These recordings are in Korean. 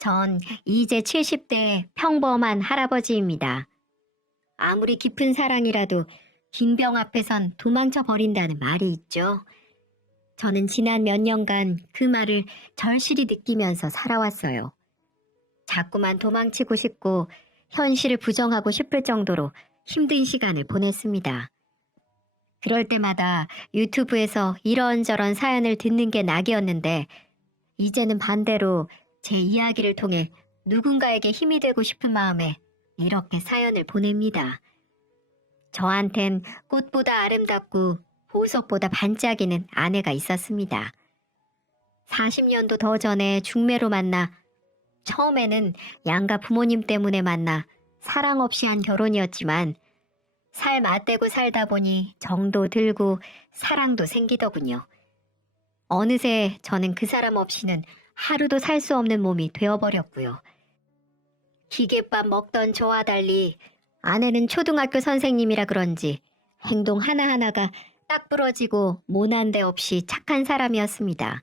전 이제 70대 평범한 할아버지입니다. 아무리 깊은 사랑이라도 빈병 앞에선 도망쳐 버린다는 말이 있죠. 저는 지난 몇 년간 그 말을 절실히 느끼면서 살아왔어요. 자꾸만 도망치고 싶고 현실을 부정하고 싶을 정도로 힘든 시간을 보냈습니다. 그럴 때마다 유튜브에서 이런저런 사연을 듣는 게 낙이었는데 이제는 반대로 제 이야기를 통해 누군가에게 힘이 되고 싶은 마음에 이렇게 사연을 보냅니다. 저한텐 꽃보다 아름답고 보석보다 반짝이는 아내가 있었습니다. 40년도 더 전에 중매로 만나 처음에는 양가 부모님 때문에 만나 사랑 없이 한 결혼이었지만 살 맞대고 살다 보니 정도 들고 사랑도 생기더군요. 어느새 저는 그 사람 없이는 하루도 살 수 없는 몸이 되어버렸고요. 기계밥 먹던 저와 달리 아내는 초등학교 선생님이라 그런지 행동 하나하나가 딱 부러지고 모난 데 없이 착한 사람이었습니다.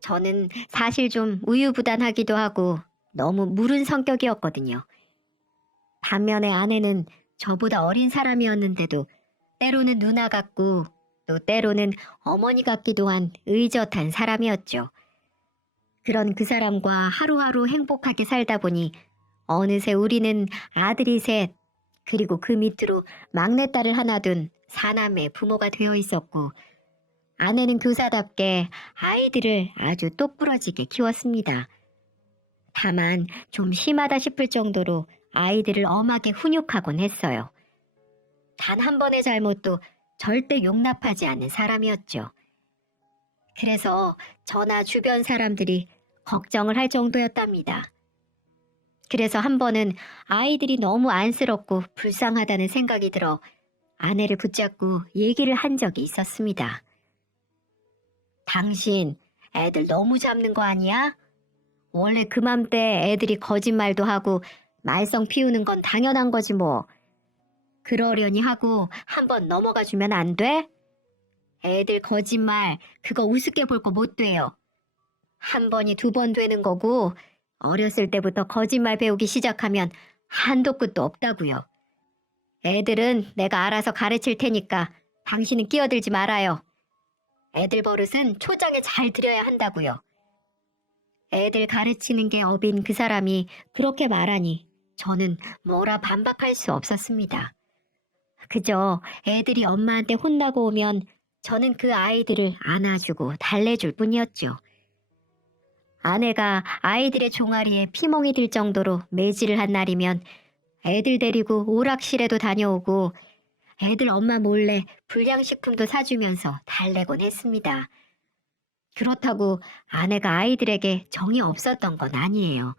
저는 사실 좀 우유부단하기도 하고 너무 무른 성격이었거든요. 반면에 아내는 저보다 어린 사람이었는데도 때로는 누나 같고 또 때로는 어머니 같기도 한 의젓한 사람이었죠. 그런 그 사람과 하루하루 행복하게 살다 보니 어느새 우리는 아들이 셋, 그리고 그 밑으로 막내딸을 하나 둔 사남매 부모가 되어 있었고 아내는 교사답게 아이들을 아주 똑부러지게 키웠습니다. 다만 좀 심하다 싶을 정도로 아이들을 엄하게 훈육하곤 했어요. 단 한 번의 잘못도 절대 용납하지 않는 사람이었죠. 그래서 저나 주변 사람들이 걱정을 할 정도였답니다. 그래서 한 번은 아이들이 너무 안쓰럽고 불쌍하다는 생각이 들어 아내를 붙잡고 얘기를 한 적이 있었습니다. 당신 애들 너무 잡는 거 아니야? 원래 그맘때 애들이 거짓말도 하고 말썽 피우는 건 당연한 거지 뭐. 그러려니 하고 한번 넘어가 주면 안 돼? 애들 거짓말 그거 우습게 볼 거 못 돼요. 한 번이 두 번 되는 거고 어렸을 때부터 거짓말 배우기 시작하면 한도 끝도 없다고요. 애들은 내가 알아서 가르칠 테니까 당신은 끼어들지 말아요. 애들 버릇은 초장에 잘 들여야 한다고요. 애들 가르치는 게 업인 그 사람이 그렇게 말하니 저는 뭐라 반박할 수 없었습니다. 그저 애들이 엄마한테 혼나고 오면 저는 그 아이들을 안아주고 달래줄 뿐이었죠. 아내가 아이들의 종아리에 피멍이 들 정도로 매질을 한 날이면 애들 데리고 오락실에도 다녀오고 애들 엄마 몰래 불량식품도 사주면서 달래곤 했습니다. 그렇다고 아내가 아이들에게 정이 없었던 건 아니에요.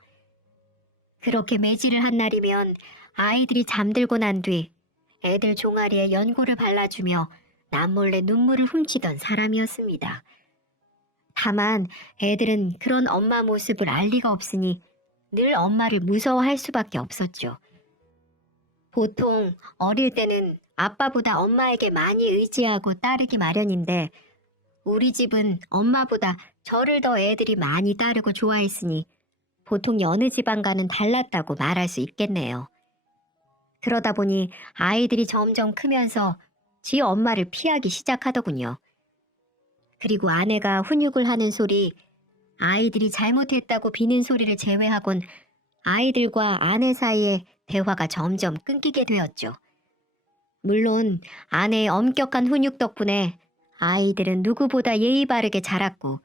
그렇게 매질을 한 날이면 아이들이 잠들고 난 뒤 애들 종아리에 연고를 발라주며 남몰래 눈물을 훔치던 사람이었습니다. 다만 애들은 그런 엄마 모습을 알 리가 없으니 늘 엄마를 무서워할 수밖에 없었죠. 보통 어릴 때는 아빠보다 엄마에게 많이 의지하고 따르기 마련인데 우리 집은 엄마보다 저를 더 애들이 많이 따르고 좋아했으니 보통 여느 집안과는 달랐다고 말할 수 있겠네요. 그러다 보니 아이들이 점점 크면서 지 엄마를 피하기 시작하더군요. 그리고 아내가 훈육을 하는 소리, 아이들이 잘못했다고 비는 소리를 제외하곤 아이들과 아내 사이에 대화가 점점 끊기게 되었죠. 물론 아내의 엄격한 훈육 덕분에 아이들은 누구보다 예의 바르게 자랐고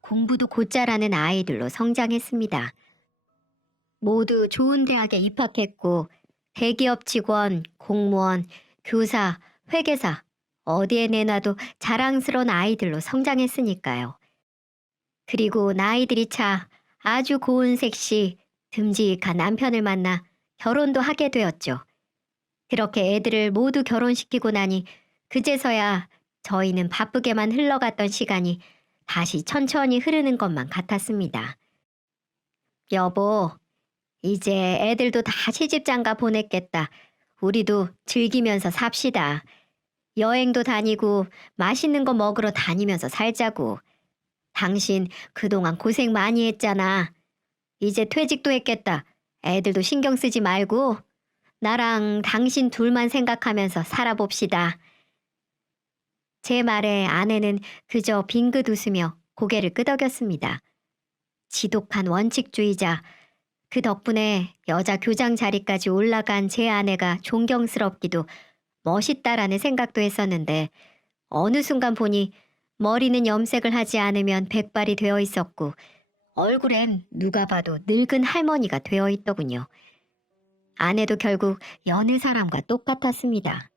공부도 곧잘하는 아이들로 성장했습니다. 모두 좋은 대학에 입학했고 대기업 직원, 공무원, 교사, 회계사 어디에 내놔도 자랑스러운 아이들로 성장했으니까요. 그리고 나이들이 차 아주 고운 색시 듬직한 남편을 만나 결혼도 하게 되었죠. 그렇게 애들을 모두 결혼시키고 나니 그제서야 저희는 바쁘게만 흘러갔던 시간이 다시 천천히 흐르는 것만 같았습니다. 여보, 이제 애들도 다 시집장가 보냈겠다. 우리도 즐기면서 삽시다. 여행도 다니고 맛있는 거 먹으러 다니면서 살자고. 당신 그동안 고생 많이 했잖아. 이제 퇴직도 했겠다. 애들도 신경 쓰지 말고 나랑 당신 둘만 생각하면서 살아봅시다. 제 말에 아내는 그저 빙긋 웃으며 고개를 끄덕였습니다. 지독한 원칙주의자. 그 덕분에 여자 교장 자리까지 올라간 제 아내가 존경스럽기도 멋있다라는 생각도 했었는데 어느 순간 보니 머리는 염색을 하지 않으면 백발이 되어 있었고 얼굴엔 누가 봐도 늙은 할머니가 되어 있더군요. 아내도 결국 여느 사람과 똑같았습니다.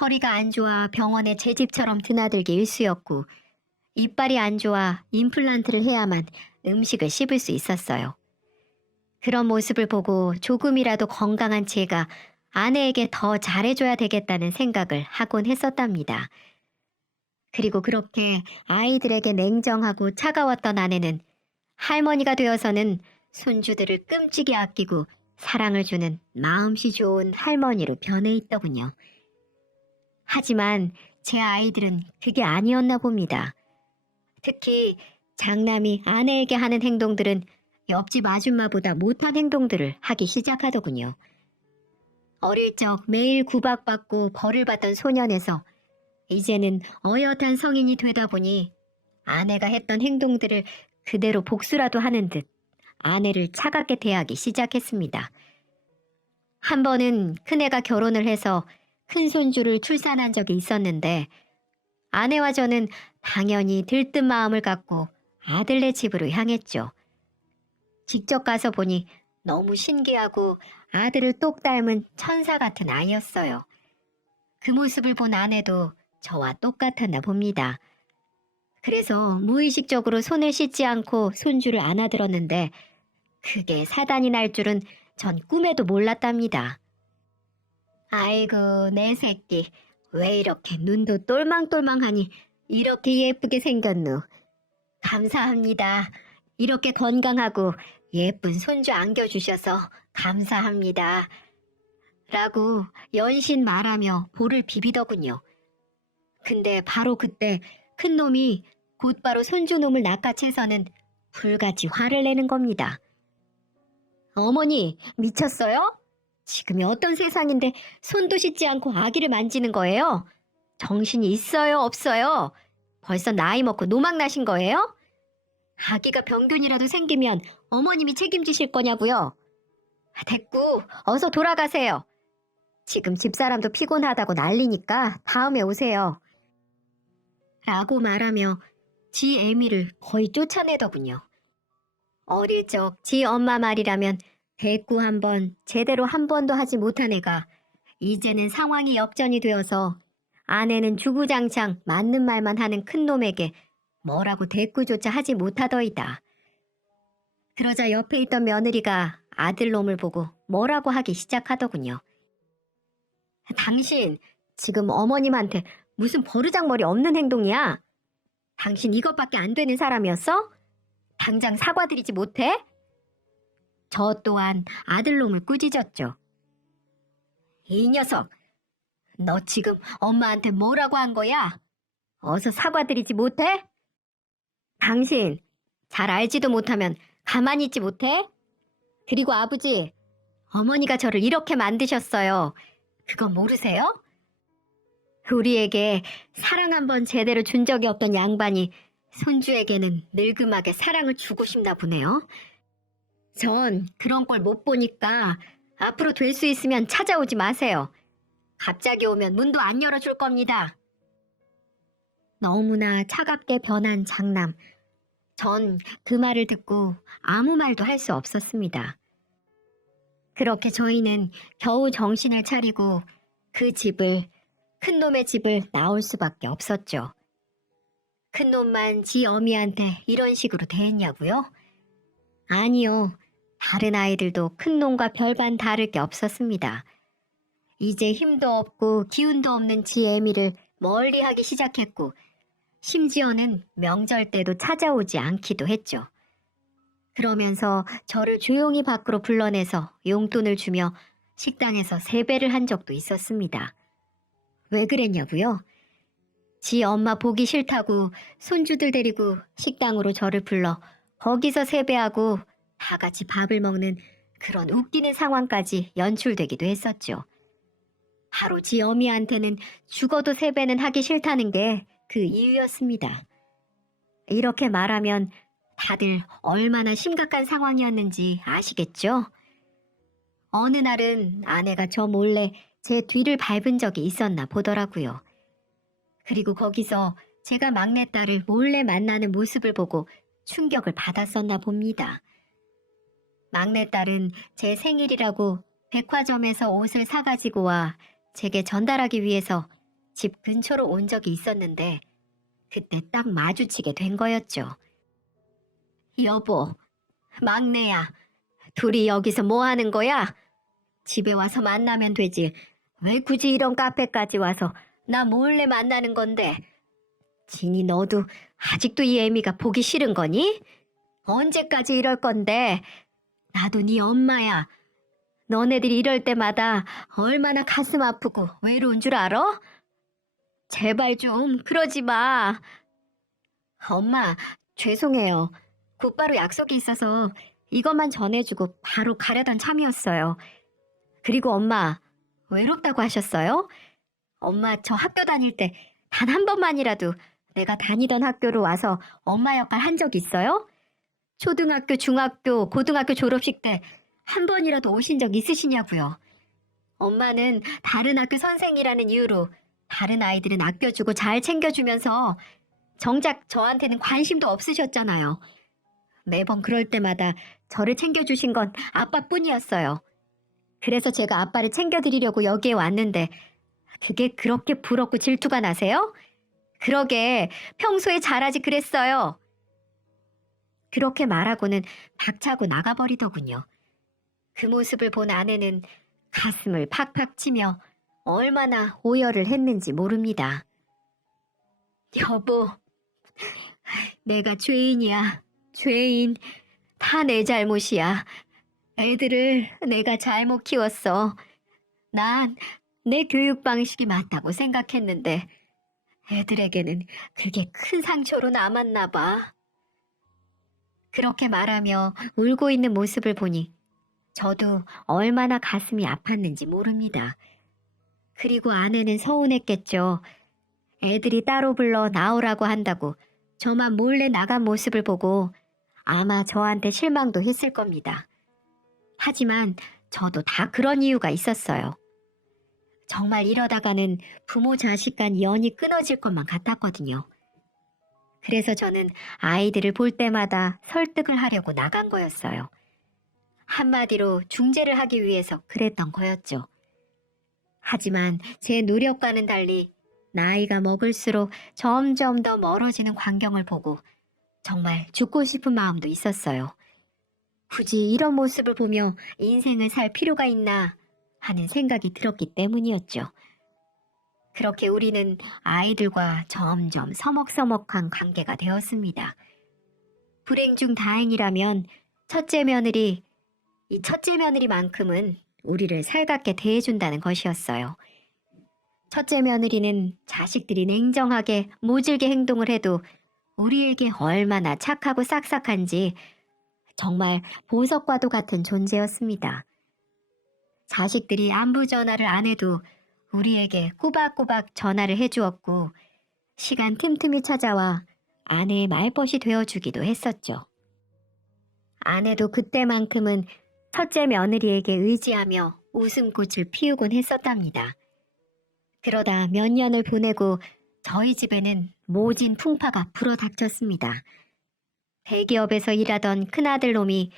허리가 안 좋아 병원에 제 집처럼 드나들기 일쑤였고 이빨이 안 좋아 임플란트를 해야만 음식을 씹을 수 있었어요. 그런 모습을 보고 조금이라도 건강한 제가 아내에게 더 잘해줘야 되겠다는 생각을 하곤 했었답니다. 그리고 그렇게 아이들에게 냉정하고 차가웠던 아내는 할머니가 되어서는 손주들을 끔찍이 아끼고 사랑을 주는 마음씨 좋은 할머니로 변해 있더군요. 하지만 제 아이들은 그게 아니었나 봅니다. 특히 장남이 아내에게 하는 행동들은 옆집 아줌마보다 못한 행동들을 하기 시작하더군요. 어릴 적 매일 구박받고 벌을 받던 소년에서 이제는 어엿한 성인이 되다 보니 아내가 했던 행동들을 그대로 복수라도 하는 듯 아내를 차갑게 대하기 시작했습니다. 한 번은 큰애가 결혼을 해서 큰 손주를 출산한 적이 있었는데 아내와 저는 당연히 들뜬 마음을 갖고 아들네 집으로 향했죠. 직접 가서 보니 너무 신기하고 아들을 똑 닮은 천사 같은 아이였어요. 그 모습을 본 아내도 저와 똑같았나 봅니다. 그래서 무의식적으로 손을 씻지 않고 손주를 안아들었는데 그게 사단이 날 줄은 전 꿈에도 몰랐답니다. 아이고 내 새끼 왜 이렇게 눈도 똘망똘망하니 이렇게 예쁘게 생겼누. 감사합니다. 이렇게 건강하고 예쁜 손주 안겨주셔서 감사합니다. 라고 연신 말하며 볼을 비비더군요. 근데 바로 그때 큰 놈이 곧바로 손주 놈을 낚아채서는 불같이 화를 내는 겁니다. 어머니 미쳤어요? 지금이 어떤 세상인데 손도 씻지 않고 아기를 만지는 거예요? 정신이 있어요 없어요? 벌써 나이 먹고 노막 나신 거예요? 아기가 병균이라도 생기면 어머님이 책임지실 거냐고요? 됐고 어서 돌아가세요. 지금 집사람도 피곤하다고 난리니까 다음에 오세요. 라고 말하며 지 애미를 거의 쫓아내더군요. 어릴 적 지 엄마 말이라면 대꾸 한 번 제대로 한 번도 하지 못한 애가 이제는 상황이 역전이 되어서 아내는 주구장창 맞는 말만 하는 큰 놈에게 뭐라고 대꾸조차 하지 못하더이다. 그러자 옆에 있던 며느리가 아들 놈을 보고 뭐라고 하기 시작하더군요. 당신 지금 어머님한테 무슨 버르장머리 없는 행동이야? 당신 이것밖에 안 되는 사람이었어? 당장 사과드리지 못해? 저 또한 아들놈을 꾸짖었죠. 이 녀석, 너 지금 엄마한테 뭐라고 한 거야? 어서 사과드리지 못해? 당신 잘 알지도 못하면 가만히 있지 못해? 그리고 아버지, 어머니가 저를 이렇게 만드셨어요. 그거 모르세요? 우리에게 사랑 한번 제대로 준 적이 없던 양반이 손주에게는 늙음하게 사랑을 주고 싶나 보네요. 전 그런 걸 못 보니까 앞으로 될 수 있으면 찾아오지 마세요. 갑자기 오면 문도 안 열어줄 겁니다. 너무나 차갑게 변한 장남. 전 그 말을 듣고 아무 말도 할 수 없었습니다. 그렇게 저희는 겨우 정신을 차리고 그 집을, 큰 놈의 집을 나올 수밖에 없었죠. 큰 놈만 지 어미한테 이런 식으로 대했냐고요? 아니요. 다른 아이들도 큰 놈과 별반 다를 게 없었습니다. 이제 힘도 없고 기운도 없는 지 애미를 멀리하기 시작했고 심지어는 명절 때도 찾아오지 않기도 했죠. 그러면서 저를 조용히 밖으로 불러내서 용돈을 주며 식당에서 세배를 한 적도 있었습니다. 왜 그랬냐고요? 지 엄마 보기 싫다고 손주들 데리고 식당으로 저를 불러 거기서 세배하고 다 같이 밥을 먹는 그런 웃기는 상황까지 연출되기도 했었죠. 하루 지 어미한테는 죽어도 세배는 하기 싫다는 게 그 이유였습니다. 이렇게 말하면 다들 얼마나 심각한 상황이었는지 아시겠죠? 어느 날은 아내가 저 몰래 제 뒤를 밟은 적이 있었나 보더라고요. 그리고 거기서 제가 막내딸을 몰래 만나는 모습을 보고 충격을 받았었나 봅니다. 막내딸은 제 생일이라고 백화점에서 옷을 사가지고 와 제게 전달하기 위해서 집 근처로 온 적이 있었는데 그때 딱 마주치게 된 거였죠. 여보, 막내야, 둘이 여기서 뭐 하는 거야? 집에 와서 만나면 되지. 왜 굳이 이런 카페까지 와서 나 몰래 만나는 건데? 진이 너도 아직도 이 애미가 보기 싫은 거니? 언제까지 이럴 건데? 나도 네 엄마야. 너네들이 이럴 때마다 얼마나 가슴 아프고 외로운 줄 알아? 제발 좀 그러지 마. 엄마, 죄송해요. 곧바로 약속이 있어서 이것만 전해주고 바로 가려던 참이었어요. 그리고 엄마, 외롭다고 하셨어요? 엄마, 저 학교 다닐 때 단 한 번만이라도 내가 다니던 학교로 와서 엄마 역할 한 적 있어요? 초등학교, 중학교, 고등학교 졸업식 때 한 번이라도 오신 적 있으시냐고요? 엄마는 다른 학교 선생이라는 이유로 다른 아이들은 아껴주고 잘 챙겨주면서 정작 저한테는 관심도 없으셨잖아요. 매번 그럴 때마다 저를 챙겨주신 건 아빠뿐이었어요. 그래서 제가 아빠를 챙겨드리려고 여기에 왔는데 그게 그렇게 부럽고 질투가 나세요? 그러게 평소에 잘하지 그랬어요. 그렇게 말하고는 박차고 나가버리더군요. 그 모습을 본 아내는 가슴을 팍팍 치며 얼마나 오열을 했는지 모릅니다. 여보, 내가 죄인이야. 죄인. 다 내 잘못이야. 애들을 내가 잘못 키웠어. 난 내 교육 방식이 맞다고 생각했는데 애들에게는 그게 큰 상처로 남았나 봐. 그렇게 말하며 울고 있는 모습을 보니 저도 얼마나 가슴이 아팠는지 모릅니다. 그리고 아내는 서운했겠죠. 애들이 따로 불러 나오라고 한다고 저만 몰래 나간 모습을 보고 아마 저한테 실망도 했을 겁니다. 하지만 저도 다 그런 이유가 있었어요. 정말 이러다가는 부모 자식 간 연이 끊어질 것만 같았거든요. 그래서 저는 아이들을 볼 때마다 설득을 하려고 나간 거였어요. 한마디로 중재를 하기 위해서 그랬던 거였죠. 하지만 제 노력과는 달리 나이가 먹을수록 점점 더 멀어지는 광경을 보고 정말 죽고 싶은 마음도 있었어요. 굳이 이런 모습을 보며 인생을 살 필요가 있나 하는 생각이 들었기 때문이었죠. 그렇게 우리는 아이들과 점점 서먹서먹한 관계가 되었습니다. 불행 중 다행이라면 이 첫째 며느리만큼은 우리를 살갑게 대해준다는 것이었어요. 첫째 며느리는 자식들이 냉정하게 모질게 행동을 해도 우리에게 얼마나 착하고 싹싹한지 정말 보석과도 같은 존재였습니다. 자식들이 안부 전화를 안 해도 우리에게 꼬박꼬박 전화를 해주었고 시간 틈틈이 찾아와 아내의 말벗이 되어주기도 했었죠. 아내도 그때만큼은 첫째 며느리에게 의지하며 웃음꽃을 피우곤 했었답니다. 그러다 몇 년을 보내고 저희 집에는 모진 풍파가 불어닥쳤습니다. 대기업에서 일하던 큰아들 놈이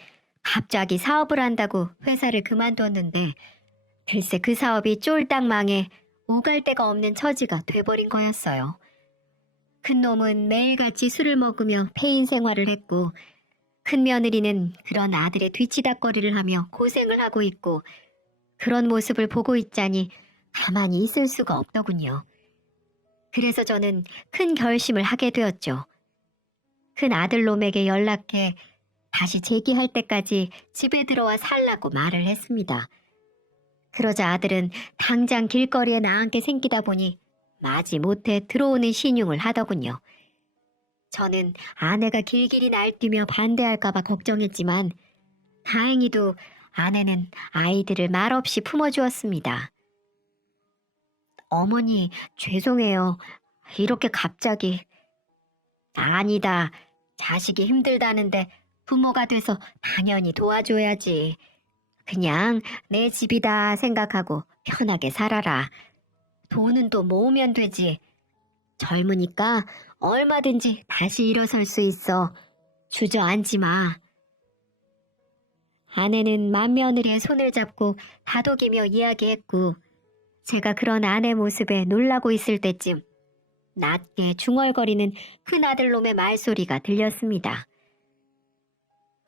갑자기 사업을 한다고 회사를 그만뒀는데 글쎄 그 사업이 쫄딱 망해 오갈 데가 없는 처지가 돼버린 거였어요. 큰 놈은 매일같이 술을 먹으며 폐인 생활을 했고 큰 며느리는 그런 아들의 뒤치다꺼리를 하며 고생을 하고 있고 그런 모습을 보고 있자니 가만히 있을 수가 없더군요. 그래서 저는 큰 결심을 하게 되었죠. 큰 아들놈에게 연락해 다시 재기할 때까지 집에 들어와 살라고 말을 했습니다. 그러자 아들은 당장 길거리에 나앉게 생기다 보니 마지못해 들어오는 신용을 하더군요. 저는 아내가 길길이 날뛰며 반대할까봐 걱정했지만 다행히도 아내는 아이들을 말없이 품어주었습니다. 어머니, 죄송해요. 이렇게 갑자기. 아니다. 자식이 힘들다는데 부모가 돼서 당연히 도와줘야지. 그냥 내 집이다 생각하고 편하게 살아라. 돈은 또 모으면 되지. 젊으니까 얼마든지 다시 일어설 수 있어. 주저앉지 마. 아내는 맏며느리의 손을 잡고 다독이며 이야기했고, 제가 그런 아내 모습에 놀라고 있을 때쯤 낮게 중얼거리는 큰아들놈의 말소리가 들렸습니다.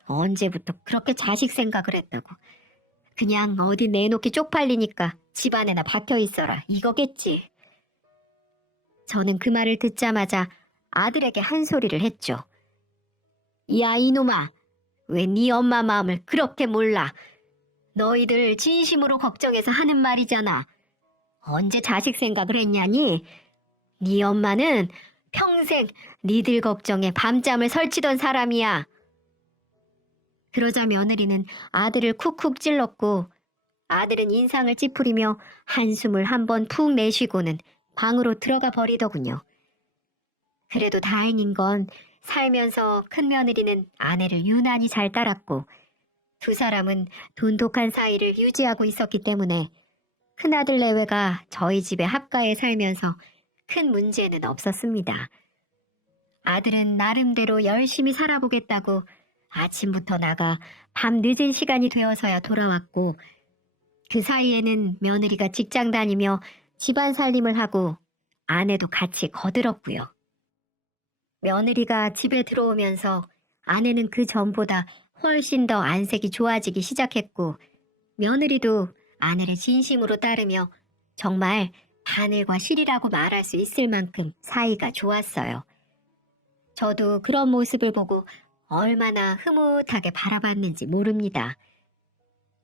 언제부터 그렇게 자식 생각을 했다고. 그냥 어디 내놓기 쪽팔리니까 집안에나 박혀 있어라 이거겠지. 저는 그 말을 듣자마자 아들에게 한 소리를 했죠. 야 이놈아, 왜 네 엄마 마음을 그렇게 몰라. 너희들 진심으로 걱정해서 하는 말이잖아. 언제 자식 생각을 했냐니? 네 엄마는 평생 니들 걱정에 밤잠을 설치던 사람이야. 그러자 며느리는 아들을 쿡쿡 찔렀고, 아들은 인상을 찌푸리며 한숨을 한번 푹 내쉬고는 방으로 들어가 버리더군요. 그래도 다행인 건 살면서 큰 며느리는 아내를 유난히 잘 따랐고, 두 사람은 돈독한 사이를 유지하고 있었기 때문에 큰아들 내외가 저희 집에 합가해 살면서 큰 문제는 없었습니다. 아들은 나름대로 열심히 살아보겠다고 아침부터 나가 밤 늦은 시간이 되어서야 돌아왔고, 그 사이에는 며느리가 직장 다니며 집안 살림을 하고 아내도 같이 거들었고요. 며느리가 집에 들어오면서 아내는 그 전보다 훨씬 더 안색이 좋아지기 시작했고, 며느리도 아내를 진심으로 따르며 정말 바늘과 실이라고 말할 수 있을 만큼 사이가 좋았어요. 저도 그런 모습을 보고 얼마나 흐뭇하게 바라봤는지 모릅니다.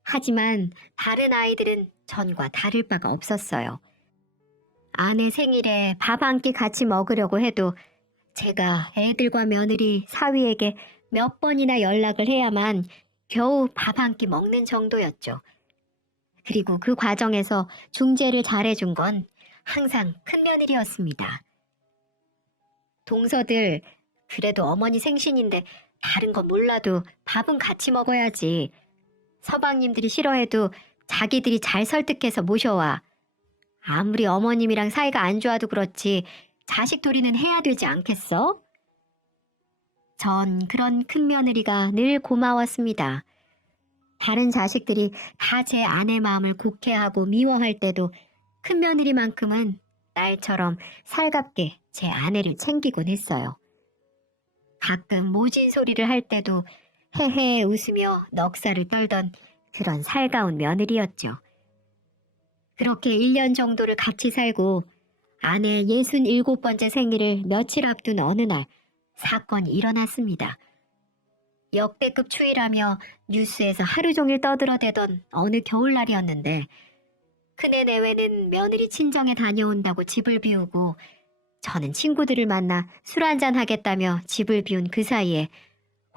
하지만 다른 아이들은 전과 다를 바가 없었어요. 아내 생일에 밥 한 끼 같이 먹으려고 해도 제가 애들과 며느리 사위에게 몇 번이나 연락을 해야만 겨우 밥 한 끼 먹는 정도였죠. 그리고 그 과정에서 중재를 잘해준 건 항상 큰며느리였습니다. 동서들, 그래도 어머니 생신인데 다른 건 몰라도 밥은 같이 먹어야지. 서방님들이 싫어해도 자기들이 잘 설득해서 모셔와. 아무리 어머님이랑 사이가 안 좋아도 그렇지 자식 도리는 해야 되지 않겠어? 전 그런 큰며느리가 늘 고마웠습니다. 다른 자식들이 다 제 아내 마음을 곡해하고 미워할 때도 큰며느리만큼은 딸처럼 살갑게 제 아내를 챙기곤 했어요. 가끔 모진 소리를 할 때도 헤헤 웃으며 넋살을 떨던 그런 살가운 며느리였죠. 그렇게 1년 정도를 같이 살고 아내 67번째 생일을 며칠 앞둔 어느 날 사건이 일어났습니다. 역대급 추위라며 뉴스에서 하루 종일 떠들어대던 어느 겨울날이었는데, 큰애 내외는 며느리 친정에 다녀온다고 집을 비우고 저는 친구들을 만나 술 한잔 하겠다며 집을 비운 그 사이에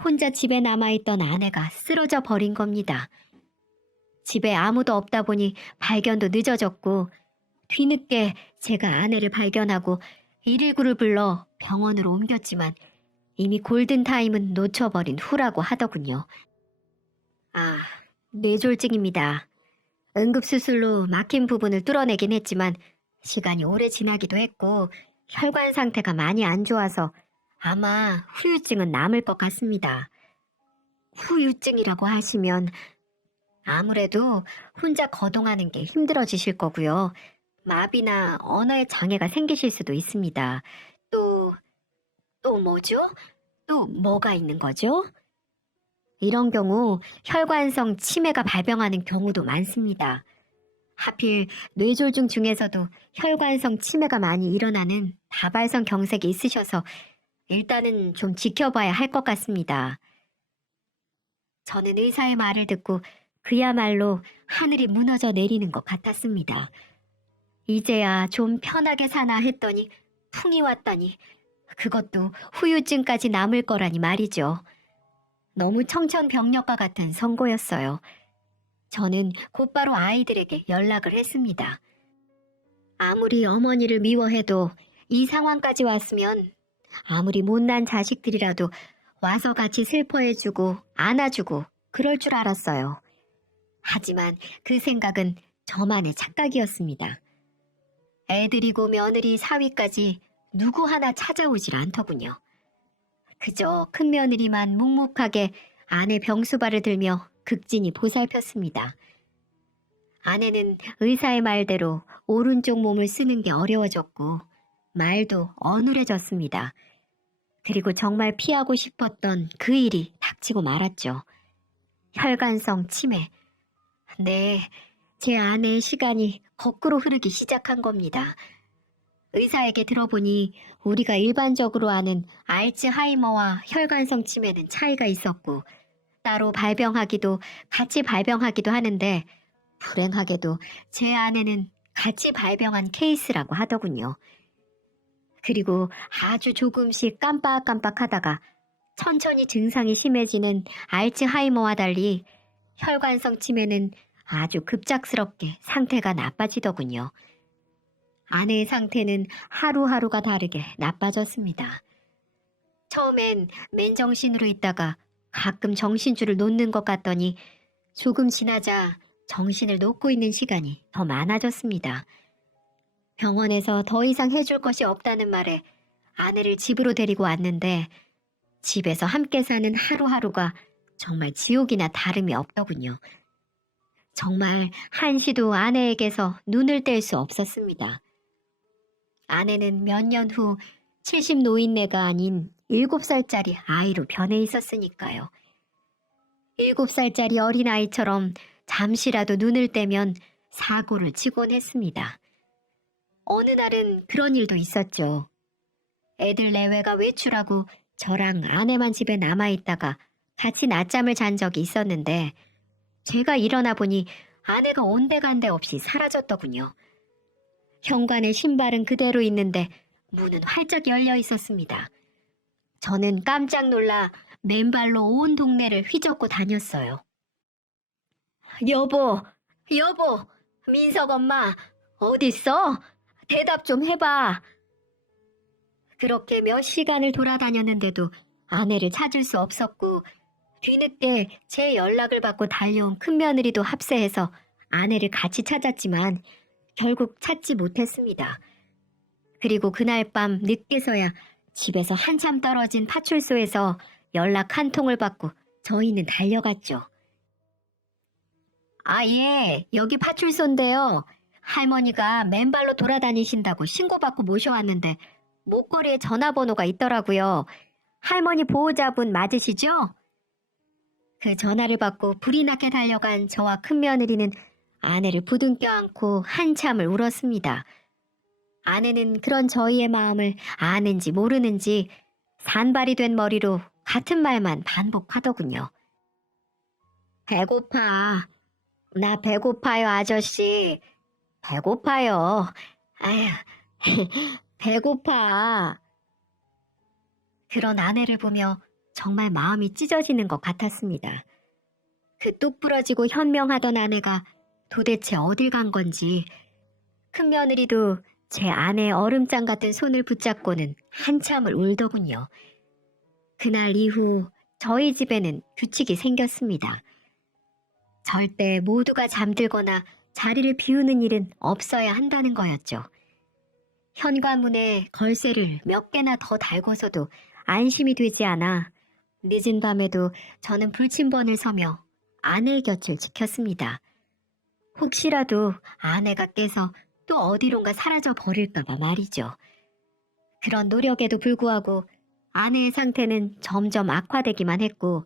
혼자 집에 남아있던 아내가 쓰러져 버린 겁니다. 집에 아무도 없다 보니 발견도 늦어졌고, 뒤늦게 제가 아내를 발견하고 119를 불러 병원으로 옮겼지만 이미 골든타임은 놓쳐버린 후라고 하더군요. 아, 뇌졸중입니다. 응급수술로 막힌 부분을 뚫어내긴 했지만 시간이 오래 지나기도 했고 혈관 상태가 많이 안 좋아서 아마 후유증은 남을 것 같습니다. 후유증이라고 하시면 아무래도 혼자 거동하는 게 힘들어지실 거고요. 마비나 언어의 장애가 생기실 수도 있습니다. 또 뭐죠? 또 뭐가 있는 거죠? 이런 경우 혈관성 치매가 발병하는 경우도 많습니다. 하필 뇌졸중 중에서도 혈관성 치매가 많이 일어나는 다발성 경색이 있으셔서 일단은 좀 지켜봐야 할 것 같습니다. 저는 의사의 말을 듣고 그야말로 하늘이 무너져 내리는 것 같았습니다. 이제야 좀 편하게 사나 했더니 풍이 왔다니, 그것도 후유증까지 남을 거라니 말이죠. 너무 청천벽력과 같은 선고였어요. 저는 곧바로 아이들에게 연락을 했습니다. 아무리 어머니를 미워해도 이 상황까지 왔으면 아무리 못난 자식들이라도 와서 같이 슬퍼해주고 안아주고 그럴 줄 알았어요. 하지만 그 생각은 저만의 착각이었습니다. 애들이고 며느리 사위까지 누구 하나 찾아오질 않더군요. 그저 큰 며느리만 묵묵하게 아내 병수발을 들며 극진히 보살폈습니다. 아내는 의사의 말대로 오른쪽 몸을 쓰는 게 어려워졌고 말도 어눌해졌습니다. 그리고 정말 피하고 싶었던 그 일이 닥치고 말았죠. 혈관성 치매. 네, 제 아내의 시간이 거꾸로 흐르기 시작한 겁니다. 의사에게 들어보니 우리가 일반적으로 아는 알츠하이머와 혈관성 치매는 차이가 있었고 따로 발병하기도 같이 발병하기도 하는데 불행하게도 제 아내는 같이 발병한 케이스라고 하더군요. 그리고 아주 조금씩 깜빡깜빡 하다가 천천히 증상이 심해지는 알츠하이머와 달리 혈관성 치매는 아주 급작스럽게 상태가 나빠지더군요. 아내의 상태는 하루하루가 다르게 나빠졌습니다. 처음엔 맨정신으로 있다가 가끔 정신줄을 놓는 것 같더니 조금 지나자 정신을 놓고 있는 시간이 더 많아졌습니다. 병원에서 더 이상 해줄 것이 없다는 말에 아내를 집으로 데리고 왔는데 집에서 함께 사는 하루하루가 정말 지옥이나 다름이 없더군요. 정말 한시도 아내에게서 눈을 뗄 수 없었습니다. 아내는 몇 년 후 70 노인네가 아닌 7살짜리 아이로 변해 있었으니까요. 7살짜리 어린아이처럼 잠시라도 눈을 떼면 사고를 치곤 했습니다. 어느 날은 그런 일도 있었죠. 애들 내외가 외출하고 저랑 아내만 집에 남아있다가 같이 낮잠을 잔 적이 있었는데 제가 일어나 보니 아내가 온데간데 없이 사라졌더군요. 현관에 신발은 그대로 있는데 문은 활짝 열려 있었습니다. 저는 깜짝 놀라 맨발로 온 동네를 휘젓고 다녔어요. 여보, 여보, 민석 엄마, 어딨어? 대답 좀 해봐. 그렇게 몇 시간을 돌아다녔는데도 아내를 찾을 수 없었고 뒤늦게 제 연락을 받고 달려온 큰며느리도 합세해서 아내를 같이 찾았지만 결국 찾지 못했습니다. 그리고 그날 밤 늦게서야 집에서 한참 떨어진 파출소에서 연락 한 통을 받고 저희는 달려갔죠. 아, 예, 여기 파출소인데요. 할머니가 맨발로 돌아다니신다고 신고받고 모셔왔는데 목걸이에 전화번호가 있더라고요. 할머니 보호자분 맞으시죠? 그 전화를 받고 불이 나게 달려간 저와 큰며느리는 아내를 부둥켜 안고 한참을 울었습니다. 아내는 그런 저희의 마음을 아는지 모르는지 산발이 된 머리로 같은 말만 반복하더군요. 배고파. 나 배고파요, 아저씨. 배고파요. 아휴, 배고파. 그런 아내를 보며 정말 마음이 찢어지는 것 같았습니다. 그 똑부러지고 현명하던 아내가 도대체 어딜 간 건지 큰며느리도 제 아내의 얼음장 같은 손을 붙잡고는 한참을 울더군요. 그날 이후 저희 집에는 규칙이 생겼습니다. 절대 모두가 잠들거나 자리를 비우는 일은 없어야 한다는 거였죠. 현관문에 걸쇠를 몇 개나 더 달고서도 안심이 되지 않아 늦은 밤에도 저는 불침번을 서며 아내의 곁을 지켰습니다. 혹시라도 아내가 깨서 또 어디론가 사라져 버릴까봐 말이죠. 그런 노력에도 불구하고 아내의 상태는 점점 악화되기만 했고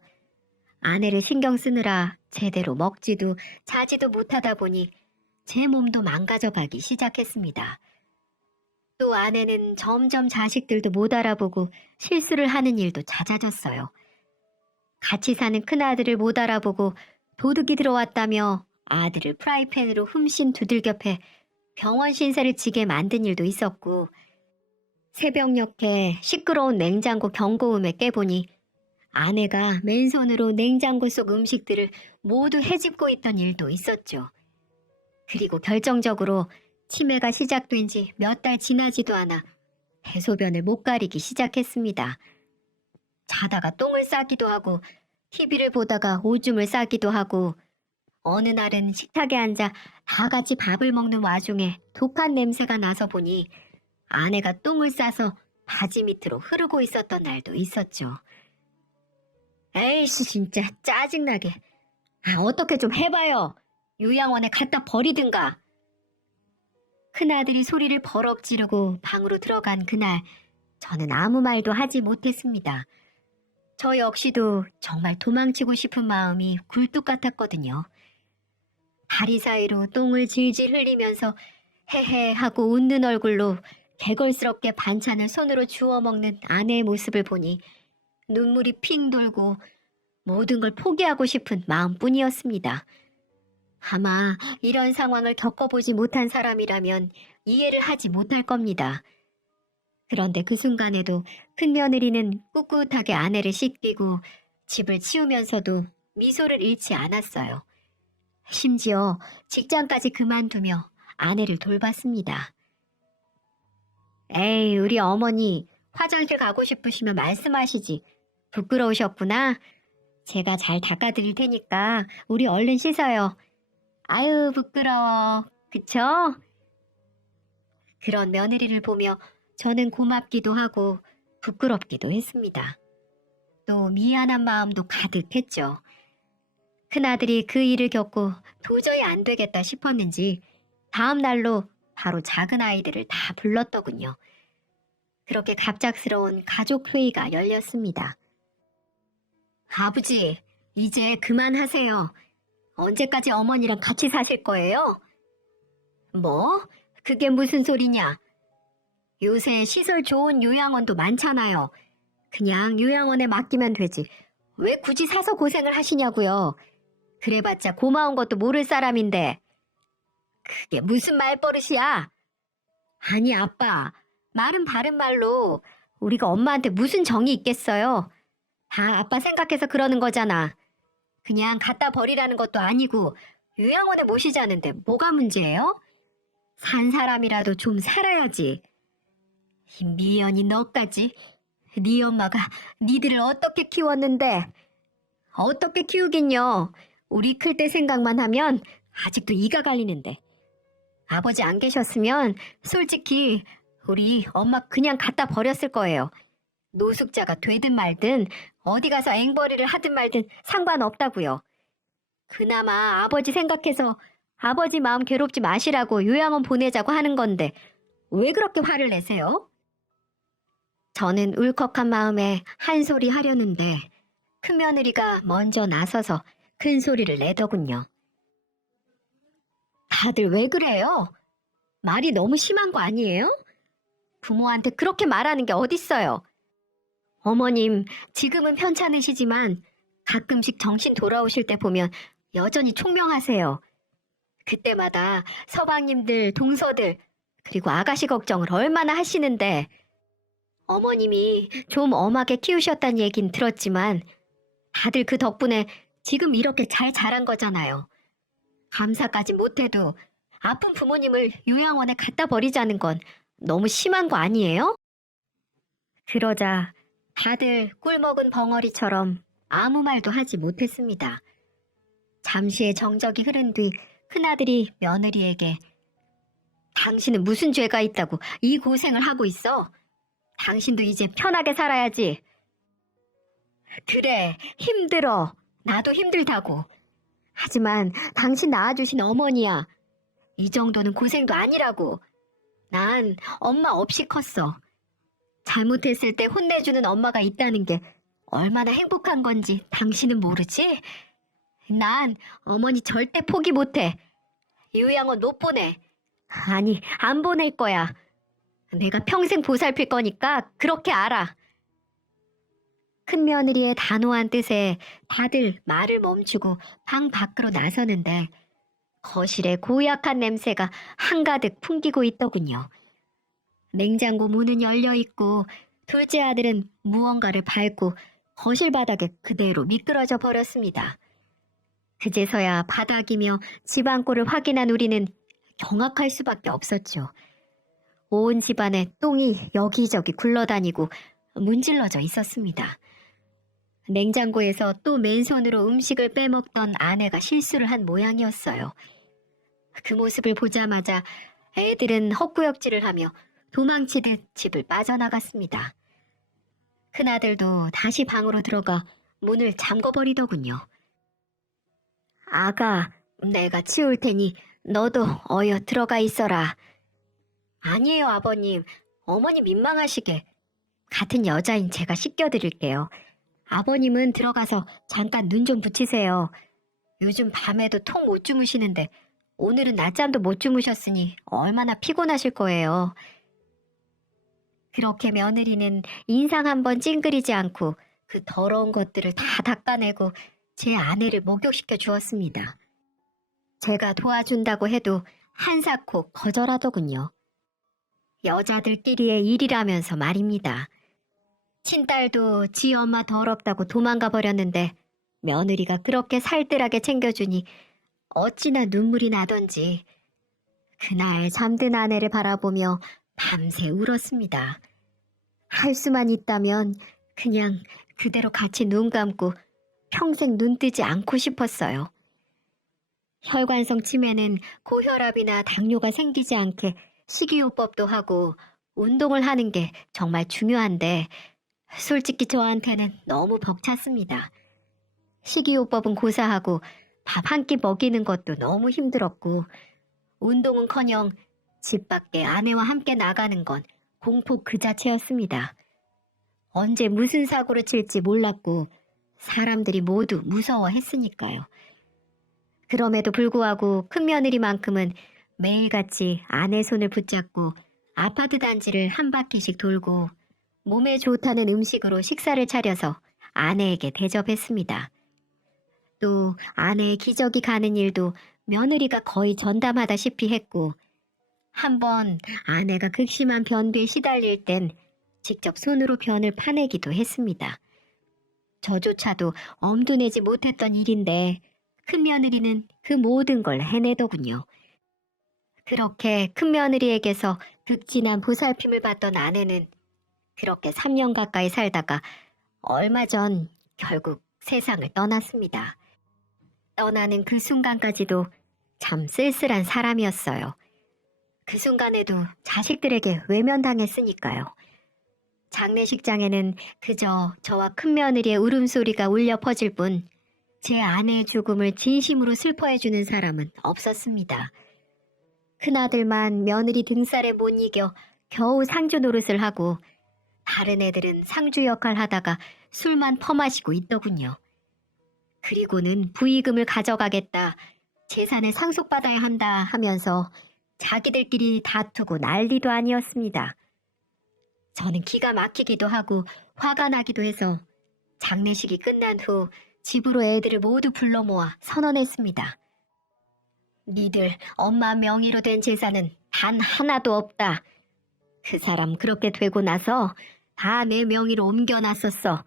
아내를 신경 쓰느라 제대로 먹지도 자지도 못하다 보니 제 몸도 망가져가기 시작했습니다. 또 아내는 점점 자식들도 못 알아보고 실수를 하는 일도 잦아졌어요. 같이 사는 큰아들을 못 알아보고 도둑이 들어왔다며 아들을 프라이팬으로 흠씬 두들겨 패 병원 신세를 지게 만든 일도 있었고 새벽녘에 시끄러운 냉장고 경고음에 깨보니 아내가 맨손으로 냉장고 속 음식들을 모두 헤집고 있던 일도 있었죠. 그리고 결정적으로 치매가 시작된 지 몇 달 지나지도 않아 대소변을 못 가리기 시작했습니다. 자다가 똥을 싸기도 하고 TV를 보다가 오줌을 싸기도 하고 어느 날은 식탁에 앉아 다 같이 밥을 먹는 와중에 독한 냄새가 나서 보니 아내가 똥을 싸서 바지 밑으로 흐르고 있었던 날도 있었죠. 에이씨 진짜 짜증나게. 어떻게 좀 해봐요. 요양원에 갖다 버리든가. 큰아들이 소리를 버럭 지르고 방으로 들어간 그날 저는 아무 말도 하지 못했습니다. 저 역시도 정말 도망치고 싶은 마음이 굴뚝 같았거든요. 다리 사이로 똥을 질질 흘리면서 헤헤 하고 웃는 얼굴로 개걸스럽게 반찬을 손으로 주워 먹는 아내의 모습을 보니 눈물이 핑 돌고 모든 걸 포기하고 싶은 마음뿐이었습니다. 아마 이런 상황을 겪어보지 못한 사람이라면 이해를 하지 못할 겁니다. 그런데 그 순간에도 큰며느리는 꿋꿋하게 아내를 씻기고 집을 치우면서도 미소를 잃지 않았어요. 심지어 직장까지 그만두며 아내를 돌봤습니다. 에이, 우리 어머니 화장실 가고 싶으시면 말씀하시지. 부끄러우셨구나. 제가 잘 닦아드릴 테니까 우리 얼른 씻어요. 아유, 부끄러워. 그쵸? 그런 며느리를 보며 저는 고맙기도 하고 부끄럽기도 했습니다. 또 미안한 마음도 가득했죠. 큰아들이 그 일을 겪고 도저히 안 되겠다 싶었는지 다음 날로 바로 작은 아이들을 다 불렀더군요. 그렇게 갑작스러운 가족회의가 열렸습니다. 아버지, 이제 그만하세요. 언제까지 어머니랑 같이 사실 거예요? 뭐? 그게 무슨 소리냐? 요새 시설 좋은 요양원도 많잖아요. 그냥 요양원에 맡기면 되지. 왜 굳이 사서 고생을 하시냐고요. 그래봤자 고마운 것도 모를 사람인데. 그게 무슨 말버릇이야? 아니 아빠, 말은 바른 말로 우리가 엄마한테 무슨 정이 있겠어요. 다 아빠 생각해서 그러는 거잖아. 그냥 갖다 버리라는 것도 아니고 요양원에 모시자는데 뭐가 문제예요? 산 사람이라도 좀 살아야지. 이 미연이 너까지? 네 엄마가 니들을 어떻게 키웠는데? 어떻게 키우긴요. 우리 클 때 생각만 하면 아직도 이가 갈리는데. 아버지 안 계셨으면 솔직히 우리 엄마 그냥 갖다 버렸을 거예요. 노숙자가 되든 말든 어디 가서 앵벌이를 하든 말든 상관없다고요. 그나마 아버지 생각해서 아버지 마음 괴롭지 마시라고 요양원 보내자고 하는 건데 왜 그렇게 화를 내세요? 저는 울컥한 마음에 한 소리 하려는데 큰며느리가 먼저 나서서 큰 소리를 내더군요. 다들 왜 그래요? 말이 너무 심한 거 아니에요? 부모한테 그렇게 말하는 게 어딨어요? 어머님, 지금은 편찮으시지만 가끔씩 정신 돌아오실 때 보면 여전히 총명하세요. 그때마다 서방님들, 동서들, 그리고 아가씨 걱정을 얼마나 하시는데 어머님이 좀 엄하게 키우셨다는 얘긴 들었지만 다들 그 덕분에 지금 이렇게 잘 자란 거잖아요. 감사까지 못해도 아픈 부모님을 요양원에 갖다 버리자는 건 너무 심한 거 아니에요? 그러자 다들 꿀먹은 벙어리처럼 아무 말도 하지 못했습니다. 잠시의 정적이 흐른 뒤 큰아들이 며느리에게 당신은 무슨 죄가 있다고 이 고생을 하고 있어? 당신도 이제 편하게 살아야지. 그래, 힘들어. 나도 힘들다고. 하지만 당신 낳아주신 어머니야. 이 정도는 고생도 아니라고. 난 엄마 없이 컸어. 잘못했을 때 혼내주는 엄마가 있다는 게 얼마나 행복한 건지 당신은 모르지? 난 어머니 절대 포기 못해. 요양원 못 보내. 아니, 안 보낼 거야. 내가 평생 보살필 거니까 그렇게 알아. 큰며느리의 단호한 뜻에 다들 말을 멈추고 방 밖으로 나서는데 거실에 고약한 냄새가 한가득 풍기고 있더군요. 냉장고 문은 열려 있고 둘째 아들은 무언가를 밟고 거실 바닥에 그대로 미끄러져 버렸습니다. 그제서야 바닥이며 집안꼴을 확인한 우리는 경악할 수밖에 없었죠. 온 집안에 똥이 여기저기 굴러다니고 문질러져 있었습니다. 냉장고에서 또 맨손으로 음식을 빼먹던 아내가 실수를 한 모양이었어요. 그 모습을 보자마자 애들은 헛구역질을 하며 도망치듯 집을 빠져나갔습니다. 큰아들도 다시 방으로 들어가 문을 잠궈버리더군요. 아가, 내가 치울 테니 너도 어여 들어가 있어라. 아니에요, 아버님. 어머니 민망하시게. 같은 여자인 제가 씻겨드릴게요. 아버님은 들어가서 잠깐 눈 좀 붙이세요. 요즘 밤에도 통 못 주무시는데 오늘은 낮잠도 못 주무셨으니 얼마나 피곤하실 거예요. 그렇게 며느리는 인상 한번 찡그리지 않고 그 더러운 것들을 다 닦아내고 제 아내를 목욕시켜 주었습니다. 제가 도와준다고 해도 한사코 거절하더군요. 여자들끼리의 일이라면서 말입니다. 친딸도 지 엄마 더럽다고 도망가 버렸는데 며느리가 그렇게 살뜰하게 챙겨주니 어찌나 눈물이 나던지 그날 잠든 아내를 바라보며 밤새 울었습니다. 할 수만 있다면 그냥 그대로 같이 눈 감고 평생 눈 뜨지 않고 싶었어요. 혈관성 치매는 고혈압이나 당뇨가 생기지 않게 식이요법도 하고 운동을 하는 게 정말 중요한데 솔직히 저한테는 너무 벅찼습니다. 식이요법은 고사하고 밥 한 끼 먹이는 것도 너무 힘들었고 운동은커녕 집 밖에 아내와 함께 나가는 건 공포 그 자체였습니다. 언제 무슨 사고를 칠지 몰랐고 사람들이 모두 무서워했으니까요. 그럼에도 불구하고 큰며느리만큼은 매일같이 아내 손을 붙잡고 아파트 단지를 한 바퀴씩 돌고 몸에 좋다는 음식으로 식사를 차려서 아내에게 대접했습니다. 또 아내의 기저귀 가는 일도 며느리가 거의 전담하다시피 했고 한번 아내가 극심한 변비에 시달릴 땐 직접 손으로 변을 파내기도 했습니다. 저조차도 엄두 내지 못했던 일인데 큰며느리는 그 모든 걸 해내더군요. 그렇게 큰며느리에게서 극진한 보살핌을 받던 아내는 그렇게 3년 가까이 살다가 얼마 전 결국 세상을 떠났습니다. 떠나는 그 순간까지도 참 쓸쓸한 사람이었어요. 그 순간에도 자식들에게 외면당했으니까요. 장례식장에는 그저 저와 큰며느리의 울음소리가 울려 퍼질 뿐 제 아내의 죽음을 진심으로 슬퍼해주는 사람은 없었습니다. 큰아들만 며느리 등살에 못 이겨 겨우 상주 노릇을 하고 다른 애들은 상주 역할 하다가 술만 퍼마시고 있더군요. 그리고는 부의금을 가져가겠다, 재산을 상속받아야 한다 하면서 자기들끼리 다투고 난리도 아니었습니다. 저는 기가 막히기도 하고 화가 나기도 해서 장례식이 끝난 후 집으로 애들을 모두 불러 모아 선언했습니다. 니들 엄마 명의로 된 재산은 단 하나도 없다. 그 사람 그렇게 되고 나서 다 내 명의로 옮겨놨었어.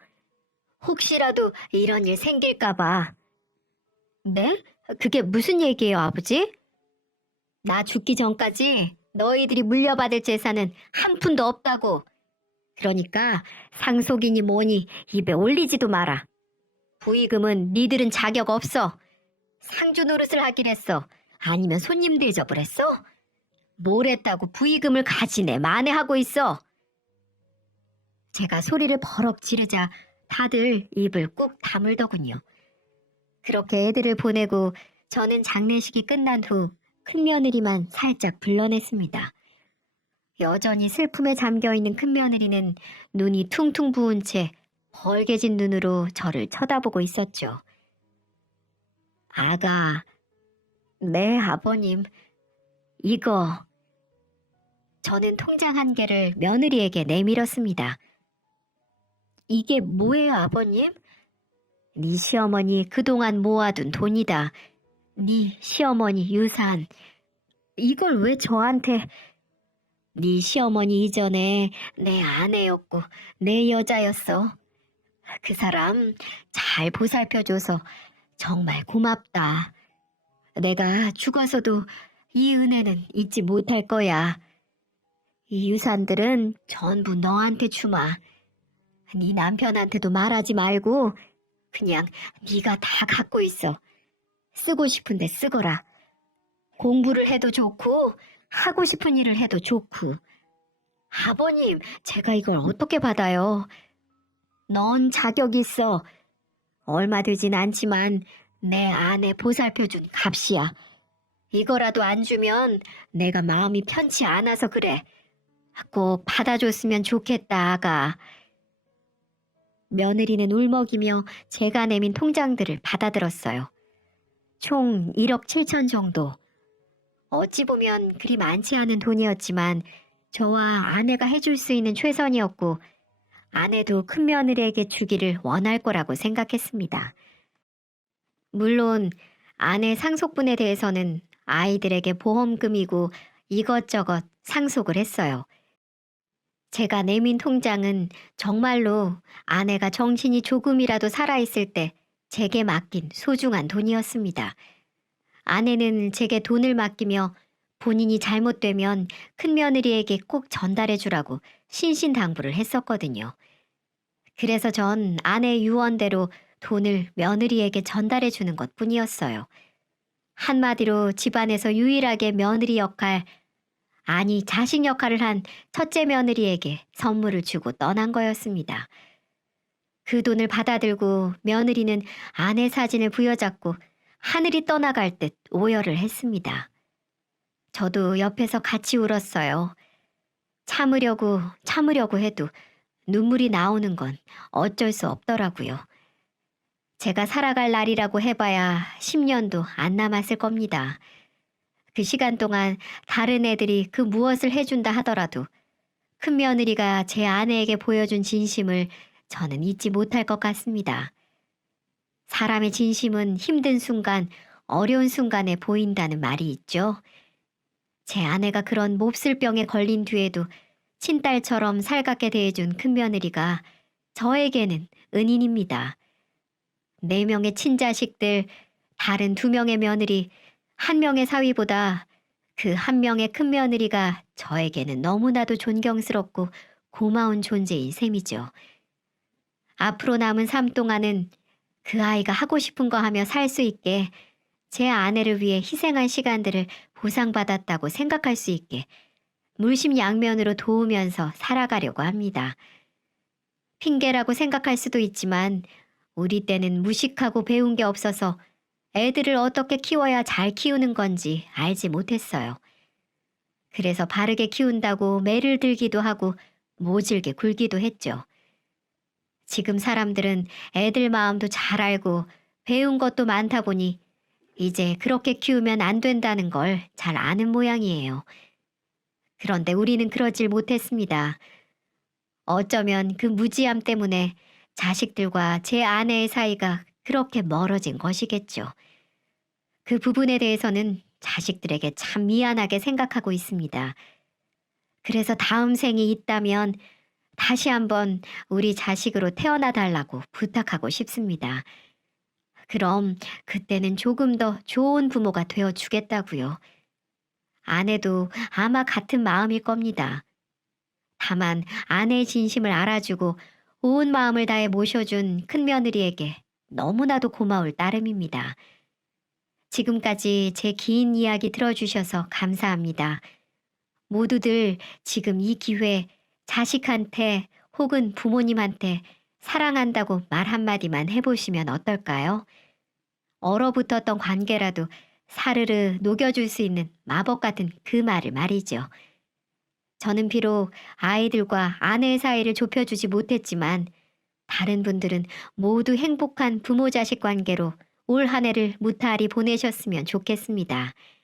혹시라도 이런 일 생길까봐. 네? 그게 무슨 얘기예요, 아버지? 나 죽기 전까지 너희들이 물려받을 재산은 한 푼도 없다고. 그러니까 상속이니 뭐니 입에 올리지도 마라. 부의금은 니들은 자격 없어. 상주 노릇을 하기로 했어. 아니면 손님 대접을 했어? 뭘 했다고 부의금을 가지네 만회하고 있어. 제가 소리를 버럭 지르자 다들 입을 꾹 다물더군요. 그렇게 애들을 보내고 저는 장례식이 끝난 후 큰며느리만 살짝 불러냈습니다. 여전히 슬픔에 잠겨있는 큰며느리는 눈이 퉁퉁 부은 채 벌개진 눈으로 저를 쳐다보고 있었죠. 아가, 네 아버님, 이거. 저는 통장 한 개를 며느리에게 내밀었습니다. 이게 뭐예요, 아버님? 네 시어머니 그동안 모아둔 돈이다. 네 시어머니 유산. 이걸 왜 저한테... 네 시어머니 이전에 내 아내였고 내 여자였어. 그 사람 잘 보살펴줘서 정말 고맙다. 내가 죽어서도 이 은혜는 잊지 못할 거야. 이 유산들은 전부 너한테 주마. 네 남편한테도 말하지 말고 그냥 네가 다 갖고 있어. 쓰고 싶은데 쓰거라. 공부를 해도 좋고 하고 싶은 일을 해도 좋고. 아버님, 제가 이걸 어떻게 받아요? 넌 자격 있어. 얼마 들진 않지만 내 아내 보살펴준 값이야. 이거라도 안 주면 내가 마음이 편치 않아서 그래. 꼭 받아줬으면 좋겠다, 아가. 며느리는 울먹이며 제가 내민 통장들을 받아들었어요. 총 1억 7천 정도. 어찌 보면 그리 많지 않은 돈이었지만 저와 아내가 해줄 수 있는 최선이었고 아내도 큰 며느리에게 주기를 원할 거라고 생각했습니다. 물론 아내 상속분에 대해서는 아이들에게 보험금이고 이것저것 상속을 했어요. 제가 내민 통장은 정말로 아내가 정신이 조금이라도 살아있을 때 제게 맡긴 소중한 돈이었습니다. 아내는 제게 돈을 맡기며 본인이 잘못되면 큰며느리에게 꼭 전달해 주라고 신신당부를 했었거든요. 그래서 전 아내 유언대로 돈을 며느리에게 전달해 주는 것 뿐이었어요. 한마디로 집안에서 유일하게 며느리 역할, 아니 자식 역할을 한 첫째 며느리에게 선물을 주고 떠난 거였습니다. 그 돈을 받아들고 며느리는 아내 사진을 부여잡고 하늘이 떠나갈 듯 오열을 했습니다. 저도 옆에서 같이 울었어요. 참으려고 해도 눈물이 나오는 건 어쩔 수 없더라고요. 제가 살아갈 날이라고 해봐야 10년도 안 남았을 겁니다. 그 시간 동안 다른 애들이 그 무엇을 해준다 하더라도 큰며느리가 제 아내에게 보여준 진심을 저는 잊지 못할 것 같습니다. 사람의 진심은 힘든 순간, 어려운 순간에 보인다는 말이 있죠. 제 아내가 그런 몹쓸 병에 걸린 뒤에도 친딸처럼 살갑게 대해준 큰며느리가 저에게는 은인입니다. 4명의 친자식들, 다른 2명의 며느리, 1명의 사위보다 그 1명의 큰며느리가 저에게는 너무나도 존경스럽고 고마운 존재인 셈이죠. 앞으로 남은 삶 동안은 그 아이가 하고 싶은 거 하며 살 수 있게 제 아내를 위해 희생한 시간들을 보상받았다고 생각할 수 있게 물심양면으로 도우면서 살아가려고 합니다. 핑계라고 생각할 수도 있지만 우리 때는 무식하고 배운 게 없어서 애들을 어떻게 키워야 잘 키우는 건지 알지 못했어요. 그래서 바르게 키운다고 매를 들기도 하고 모질게 굴기도 했죠. 지금 사람들은 애들 마음도 잘 알고 배운 것도 많다 보니 이제 그렇게 키우면 안 된다는 걸 잘 아는 모양이에요. 그런데 우리는 그러질 못했습니다. 어쩌면 그 무지함 때문에 자식들과 제 아내의 사이가 그렇게 멀어진 것이겠죠. 그 부분에 대해서는 자식들에게 참 미안하게 생각하고 있습니다. 그래서 다음 생이 있다면 다시 한번 우리 자식으로 태어나 달라고 부탁하고 싶습니다. 그럼 그때는 조금 더 좋은 부모가 되어 주겠다고요. 아내도 아마 같은 마음일 겁니다. 다만 아내의 진심을 알아주고 온 마음을 다해 모셔준 큰며느리에게 너무나도 고마울 따름입니다. 지금까지 제 긴 이야기 들어주셔서 감사합니다. 모두들 지금 이 기회에 자식한테 혹은 부모님한테 사랑한다고 말 한마디만 해보시면 어떨까요? 얼어붙었던 관계라도 사르르 녹여줄 수 있는 마법 같은 그 말을 말이죠. 저는 비록 아이들과 아내의 사이를 좁혀주지 못했지만 다른 분들은 모두 행복한 부모 자식 관계로 올 한 해를 무탈히 보내셨으면 좋겠습니다.